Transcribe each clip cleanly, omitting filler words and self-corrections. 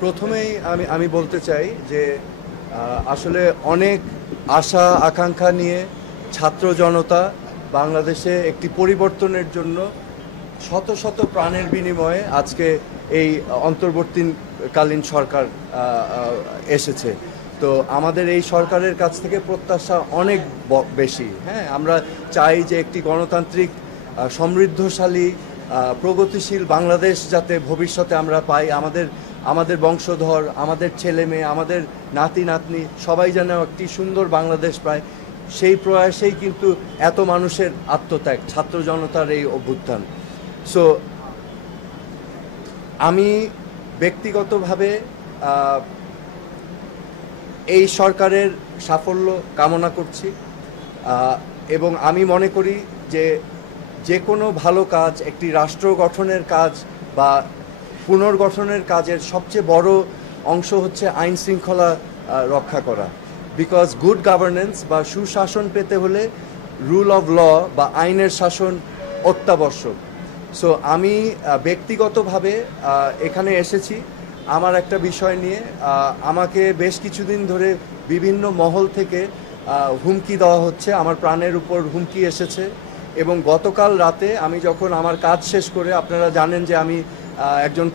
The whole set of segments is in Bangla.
প্রথমেই আমি বলতে চাই যে আসলে অনেক আশা আকাঙ্ক্ষা নিয়ে ছাত্র জনতা বাংলাদেশে একটি পরিবর্তনের জন্য শত শত প্রাণের বিনিময়ে আজকে এই অন্তর্বর্তীকালীন সরকার এসেছে। তো আমাদের এই সরকারের কাছ থেকে প্রত্যাশা অনেক বেশি। হ্যাঁ, আমরা চাই যে একটি গণতান্ত্রিক সমৃদ্ধশালী প্রগতিশীল বাংলাদেশ যাতে ভবিষ্যতে আমরা পাই, আমাদের বংশধর, আমাদের ছেলে মেয়ে, আমাদের নাতি নাতনি সবাই যেন একটি সুন্দর বাংলাদেশ পায়, সেই প্রয়াসেই কিন্তু এত মানুষের আত্মত্যাগ, ছাত্র জনতার এই অভ্যুত্থান। সো আমি ব্যক্তিগতভাবে এই সরকারের সাফল্য কামনা করছি এবং আমি মনে করি যে কোনো ভালো কাজ, একটি রাষ্ট্র গঠনের কাজ বা পুনর্গঠনের কাজের সবচেয়ে বড় অংশ হচ্ছে আইন শৃঙ্খলা রক্ষা করা। বিকজ গুড গভর্নেন্স বা সুশাসন পেতে হলে রুল অফ ল বা আইনের শাসন অত্যাবশ্যক। সো আমি ব্যক্তিগতভাবে এখানে এসেছি আমার একটা বিষয় নিয়ে। আমাকে বেশ কিছুদিন ধরে বিভিন্ন মহল থেকে হুমকি দেওয়া হচ্ছে, আমার প্রাণের উপর হুমকি এসেছে। এবং গতকাল রাতে আমি যখন আমার কাজ শেষ করে, আপনারা জানেন যে আমি একজন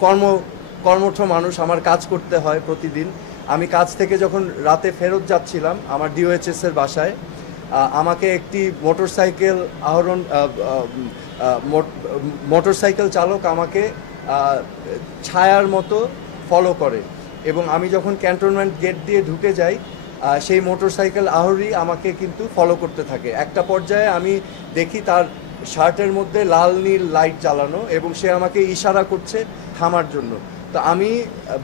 কর্মঠ মানুষ, আমার কাজ করতে হয় প্রতিদিন। আমি কাজ থেকে যখন রাতে ফেরত যাচ্ছিলাম আমার ডিওএইচএস এর বাসায়, আমাকে একটি মোটরসাইকেল চালক আমাকে ছায়ার মতো ফলো করে এবং আমি যখন ক্যান্টনমেন্ট গেট দিয়ে ঢুকে যাই সেই মোটরসাইকেল আরোহী আমাকে কিন্তু ফলো করতে থাকে। একটা পর্যায়ে আমি দেখি তার শার্টের মধ্যে লাল নীল লাইট জ্বালানো এবং সে আমাকে ইশারা করছে থামার জন্য। তো আমি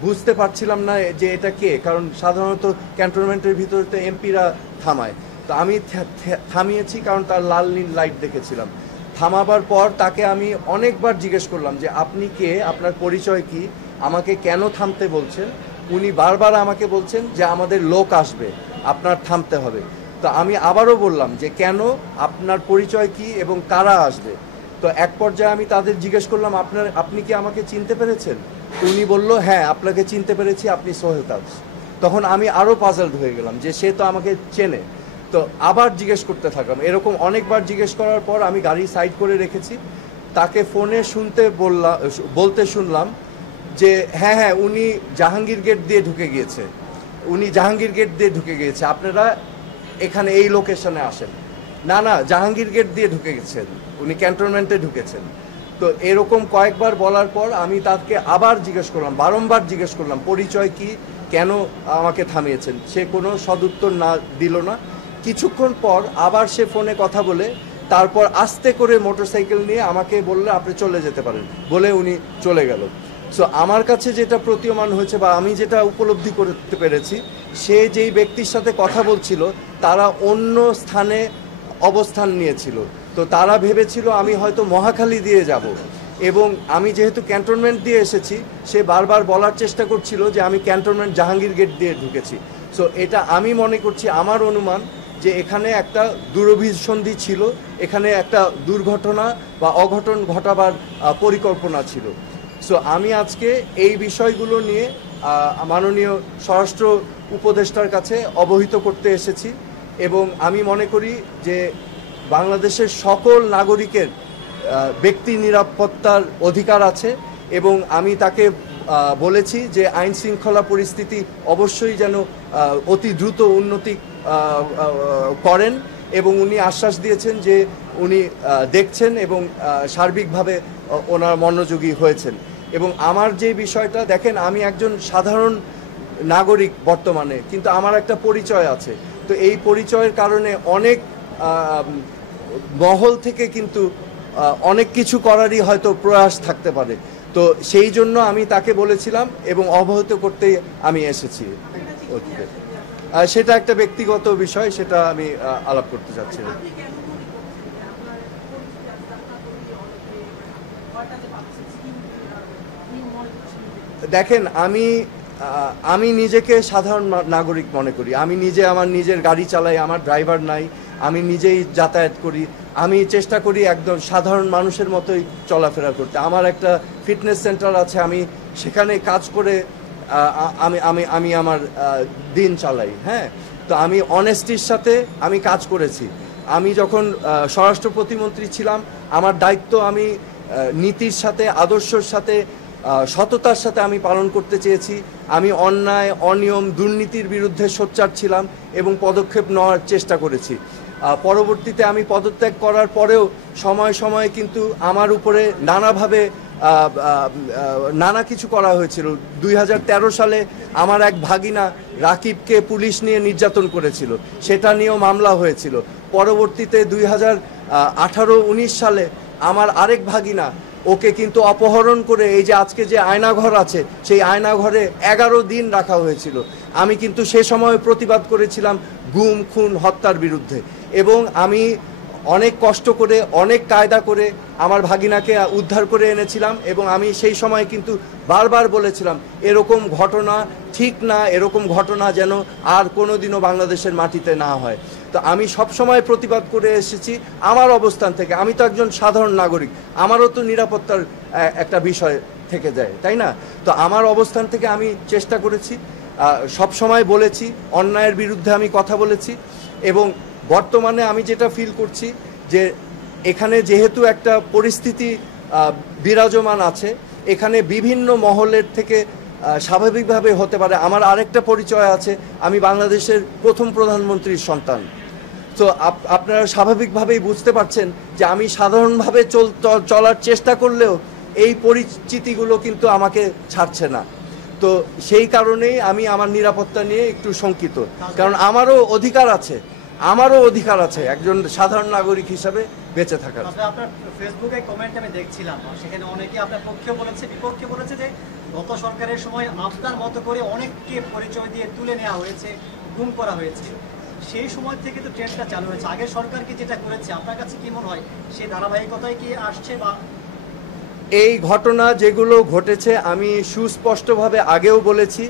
বুঝতে পারছিলাম না যে এটা কে, কারণ সাধারণত ক্যান্টনমেন্টের ভিতরে তো এমপিরা থামায়। তো আমি থামিয়েছি কারণ তার লাল নীল লাইট দেখেছিলাম। থামাবার পর তাকে আমি অনেকবার জিজ্ঞেস করলাম যে আপনি কে, আপনার পরিচয় কি, আমাকে কেন থামতে বলছেন। উনি বারবার আমাকে বলছেন যে আমাদের লোক আসবে, আপনার থামতে হবে। তো আমি আবারও বললাম যে কেন, আপনার পরিচয় কি এবং কারা আসবে। তো এক পর্যায়ে আমি তাদের জিজ্ঞেস করলাম আপনি কি আমাকে চিনতে পেরেছেন। উনি বলল হ্যাঁ আপনাকে চিনতে পেরেছি, আপনি সোহেল তাজ। তখন আমি আরও পাজলড হয়ে গেলাম যে সে তো আমাকে চেনে। তো আবার জিজ্ঞেস করতে থাকলাম, এরকম অনেকবার জিজ্ঞেস করার পর আমি গাড়ি সাইড করে রেখেছি। তাকে ফোনে বলতে শুনলাম যে হ্যাঁ উনি জাহাঙ্গীর গেট দিয়ে ঢুকে গিয়েছে, আপনারা এখানে এই লোকেশনে আসেন। না জাহাঙ্গীর গেট দিয়ে ঢুকে গেছেন, উনি ক্যান্টনমেন্টে ঢুকেছেন। তো এরকম কয়েকবার বলার পর আমি তাকে আবার বারংবার জিজ্ঞেস করলাম পরিচয় কি, কেন আমাকে থামিয়েছেন। সে কোনো সদুত্তর না দিল না। কিছুক্ষণ পর আবার সে ফোনে কথা বলে তারপর আস্তে করে মোটরসাইকেল নিয়ে আমাকে বললে আপনি চলে যেতে পারেন, বলে উনি চলে গেল। সো আমার কাছে যেটা প্রতীয়মান হয়েছে বা আমি যেটা উপলব্ধি করতে পেরেছি, সে যেই ব্যক্তির সাথে কথা বলছিল তারা অন্য স্থানে অবস্থান নিয়েছিল। তো তারা ভেবেছিল আমি হয়তো মহাখালী দিয়ে যাব, এবং আমি যেহেতু ক্যান্টনমেন্ট দিয়ে এসেছি সে বারবার বলার চেষ্টা করছিল যে আমি ক্যান্টনমেন্ট জাহাঙ্গীর গেট দিয়ে ঢুকেছি। সো এটা আমি মনে করছি, আমার অনুমান যে এখানে একটা দুরভিসন্ধি ছিল, এখানে একটা দুর্ঘটনা বা অঘটন ঘটাবার পরিকল্পনা ছিল। সো আমি আজকে এই বিষয়গুলো নিয়ে মাননীয় স্বরাষ্ট্র উপদেষ্টার কাছে অবহিত করতে এসেছি এবং আমি মনে করি যে বাংলাদেশের সকল নাগরিকের ব্যক্তি নিরাপত্তার অধিকার আছে এবং আমি তাকে বলেছি যে আইন শৃঙ্খলা পরিস্থিতি অবশ্যই যেন অতি দ্রুত উন্নতি করেন এবং উনি আশ্বাস দিয়েছেন যে উনি দেখছেন এবং সার্বিকভাবে ওনার মনোযোগী হয়েছেন। এবং আমার যে বিষয়টা দেখেন, আমি একজন সাধারণ নাগরিক বর্তমানে, কিন্তু আমার একটা পরিচয় আছে। তো এই পরিচয়ের কারণে অনেক মহল থেকে কিন্তু অনেক কিছু করারই হয়তো প্রয়াস থাকতে পারে। তো সেই জন্য আমি তাকে বলেছিলাম এবং অবহিত করতে আমি এসেছি। সেটা একটা ব্যক্তিগত বিষয়, সেটা আমি আলাপ করতে চাচ্ছি না। দেখেন, আমি নিজেকে সাধারণ নাগরিক মনে করি। আমি নিজে আমার নিজের গাড়ি চালাই, আমার ড্রাইভার নাই, আমি নিজেই যাতায়াত করি। আমি চেষ্টা করি একদম সাধারণ মানুষের মতোই চলাফেরা করতে। আমার একটা ফিটনেস সেন্টার আছে, আমি সেখানে কাজ করে আমি আমি আমি আমার দিন চালাই। হ্যাঁ, তো আমি অনেস্টির সাথে আমি কাজ করেছি। আমি যখন স্বরাষ্ট্র প্রতিমন্ত্রী ছিলাম, আমার দায়িত্ব আমি নীতির সাথে, আদর্শের সাথে, সততার সাথে আমি পালন করতে চেয়েছি। আমি অন্যায়, অনিয়ম, দুর্নীতির বিরুদ্ধে সোচ্চার ছিলাম এবং পদক্ষেপ নেওয়ার চেষ্টা করেছি। পরবর্তীতে আমি পদত্যাগ করার পরেও সময় সময়ে কিন্তু আমার উপরে নানাভাবে নানা কিছু করা হয়েছিল। 2013 সালে আমার এক ভাগিনা রাকিবকে পুলিশ নিয়ে নির্যাতন করেছিল, সেটা নিয়েও মামলা হয়েছিল। পরবর্তীতে 2018-19 সালে আমার আরেক ভাগিনা, ওকে কিন্তু অপহরণ করে এই যে আজকে যে আয়নাঘর আছে, সেই আয়নাঘরে 11 দিন রাখা হয়েছিল। আমি কিন্তু সে সময় প্রতিবাদ করেছিলাম গুম, খুন, হত্যার বিরুদ্ধে, এবং আমি অনেক কষ্ট করে, অনেক কায়দা করে আমার ভাগিনাকে উদ্ধার করে এনেছিলাম। এবং আমি সেই সময় কিন্তু বারবার বলেছিলাম এরকম ঘটনা ঠিক না, এরকম ঘটনা যেন আর কোনোদিনও বাংলাদেশের মাটিতে না হয়। তো আমি সব সময় প্রতিবাদ করে এসেছি আমার অবস্থান থেকে। আমি তো একজন সাধারণ নাগরিক, আমারও তো নিরাপত্তার একটা বিষয় থেকে যায়, তাই না? তো আমার অবস্থান থেকে আমি চেষ্টা করেছি, সব সময় বলেছি, অন্যায়ের বিরুদ্ধে আমি কথা বলেছি। এবং বর্তমানে আমি যেটা ফিল করছি যে এখানে যেহেতু একটা পরিস্থিতি বিরাজমান আছে, এখানে বিভিন্ন মহলের থেকে স্বাভাবিকভাবে হতে পারে। আমার আরেকটা পরিচয় আছে, আমি বাংলাদেশের প্রথম প্রধানমন্ত্রীর সন্তান। তো আপনারা স্বাভাবিকভাবেই বুঝতে পারছেন যে আমি সাধারণভাবে চলার চেষ্টা করলেও এই পরিচিতিগুলো কিন্তু আমাকে ছাড়ছে না। তো সেই কারণেই আমি আমার নিরাপত্তা নিয়ে একটু শঙ্কিত, কারণ আমারও অধিকার আছে একজন সাধারণ নাগরিক হিসাবে বেঁচে থাকার। আপনার ফেসবুকে কমেন্ট আমি দেখছিলাম, সেখানে অনেকে আপনার পক্ষে বলেছে, বিপক্ষে বলেছে যে গত সরকারের সময় আপনার মতো করে অনেককে পরিচয় দিয়ে তুলে নেওয়া হয়েছে, গুম করা হয়েছে। সেই সময় থেকে তো ট্রেন্ডটা চালু হয়েছে। আগের সরকারকে যেটা করেছে, আপনার কাছে কি মনে হয় সেই ধারাবাহিকতায় কি আসছে? বা এই ঘটনা যেগুলো ঘটেছে আমি সুস্পষ্টভাবে আগেও বলেছি,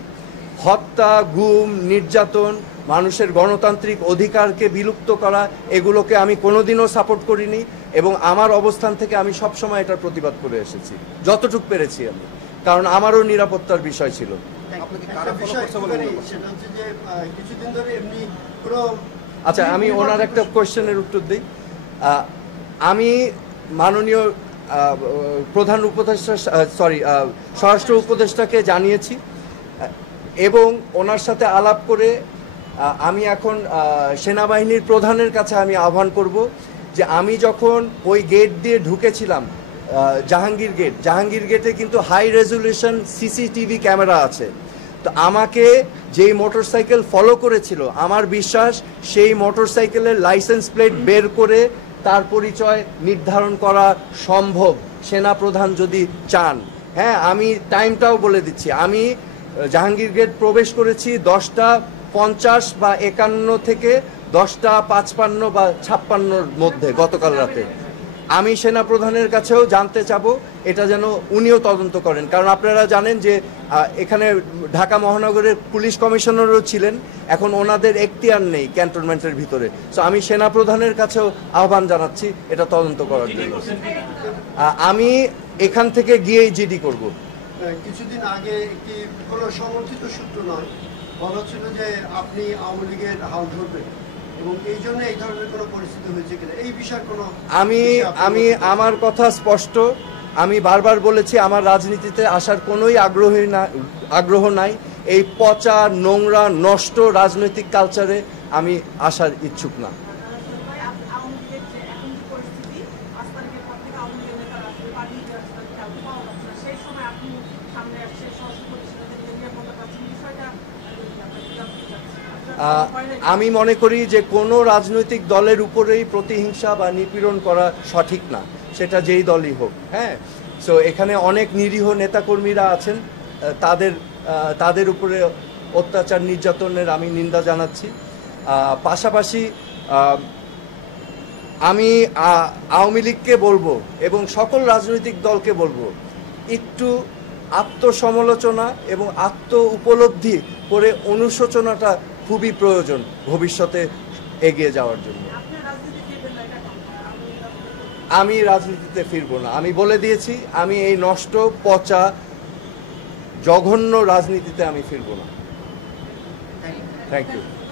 হত্যা, গুম, নির্যাতন, মানুষের গণতান্ত্রিক অধিকারকে বিলুপ্ত করা, এগুলোকে আমি কোনোদিনও সাপোর্ট করিনি। এবং আমার অবস্থান থেকে আমি সবসময় এটার প্রতিবাদ করে এসেছি যতটুকু পেরেছি আমি, কারণ আমারও নিরাপত্তার বিষয় ছিল। আচ্ছা, আমি ওনার একটা কোয়েশ্চেনের উত্তর দিই। আমি মাননীয় প্রধান উপদেষ্টা, স্বরাষ্ট্র উপদেষ্টাকে জানিয়েছি, এবং ওনার সাথে আলাপ করে আমি এখন সেনাবাহিনীর প্রধানের কাছে আমি আহ্বান করব যে আমি যখন ওই গেট দিয়ে ঢুকেছিলাম, জাহাঙ্গীর গেটে কিন্তু হাই রেজুলেশন সিসিটিভি ক্যামেরা আছে। তো আমাকে যেই মোটরসাইকেল ফলো করেছিল, আমার বিশ্বাস সেই মোটরসাইকেলের লাইসেন্স প্লেট বের করে তার পরিচয় নির্ধারণ করা সম্ভব, সেনাপ্রধান যদি চান। হ্যাঁ, আমি টাইমটাও বলে দিচ্ছি, আমি জাহাঙ্গীর গেট প্রবেশ করেছি 10:50 বা 51 থেকে 10:55 বা 56-র মধ্যে গতকাল রাতে। আমি সেনাপ্রধানের কাছেও জানতে চাবো এটা যেন উনিও তদন্ত করেন, কারণ আপনারা জানেন যে এখানে ঢাকা মহানগরের পুলিশ কমিশনারও ছিলেন, এখন ওনাদের এখতিয়ার নেই ক্যান্টনমেন্টের ভিতরে। সো আমি সেনাপ্রধানের কাছেও আহ্বান জানাচ্ছি এটা তদন্ত করার জন্য। আমি এখান থেকে গিয়েই জিডি করব। কিছুদিন আগে একটি কোনো সমর্থিত সূত্র নয়, বলা ছিল যে আপনি আওয়ামী লীগের হাল ধরবেন, এবং এই জন্য এই ধরনের কোনো পরিস্থিতি হয়েছে কিনা এই বিষয়ে কোনো? আমি আমার কথা স্পষ্ট, আমি বারবার বলেছি আমার রাজনীতিতে আসার কোনোই আগ্রহ নাই। এই পচা, নোংরা, নষ্ট রাজনৈতিক কালচারে আমি আসার ইচ্ছুক না। আমি মনে করি যে কোনো রাজনৈতিক দলের উপরেই প্রতিহিংসা বা নিপীড়ন করা সঠিক না, সেটা যেই দলই হোক। হ্যাঁ, সো এখানে অনেক নিরীহ নেতাকর্মীরা আছেন, তাদের উপরে অত্যাচার, নির্যাতনের আমি নিন্দা জানাচ্ছি। পাশাপাশি আমি আওয়ামী লীগকে বলবো এবং সকল রাজনৈতিক দলকে বলবো, একটু আত্মসমালোচনা এবং আত্ম উপলব্ধি করে অনুশোচনাটা খুবই প্রয়োজন ভবিষ্যতে এগিয়ে যাওয়ার জন্য। আমি রাজনীতিতে ফিরবো না, আমি বলে দিয়েছি। আমি এই নষ্ট, পচা, জঘন্য রাজনীতিতে আমি ফিরবো না। Thank you. Thank you.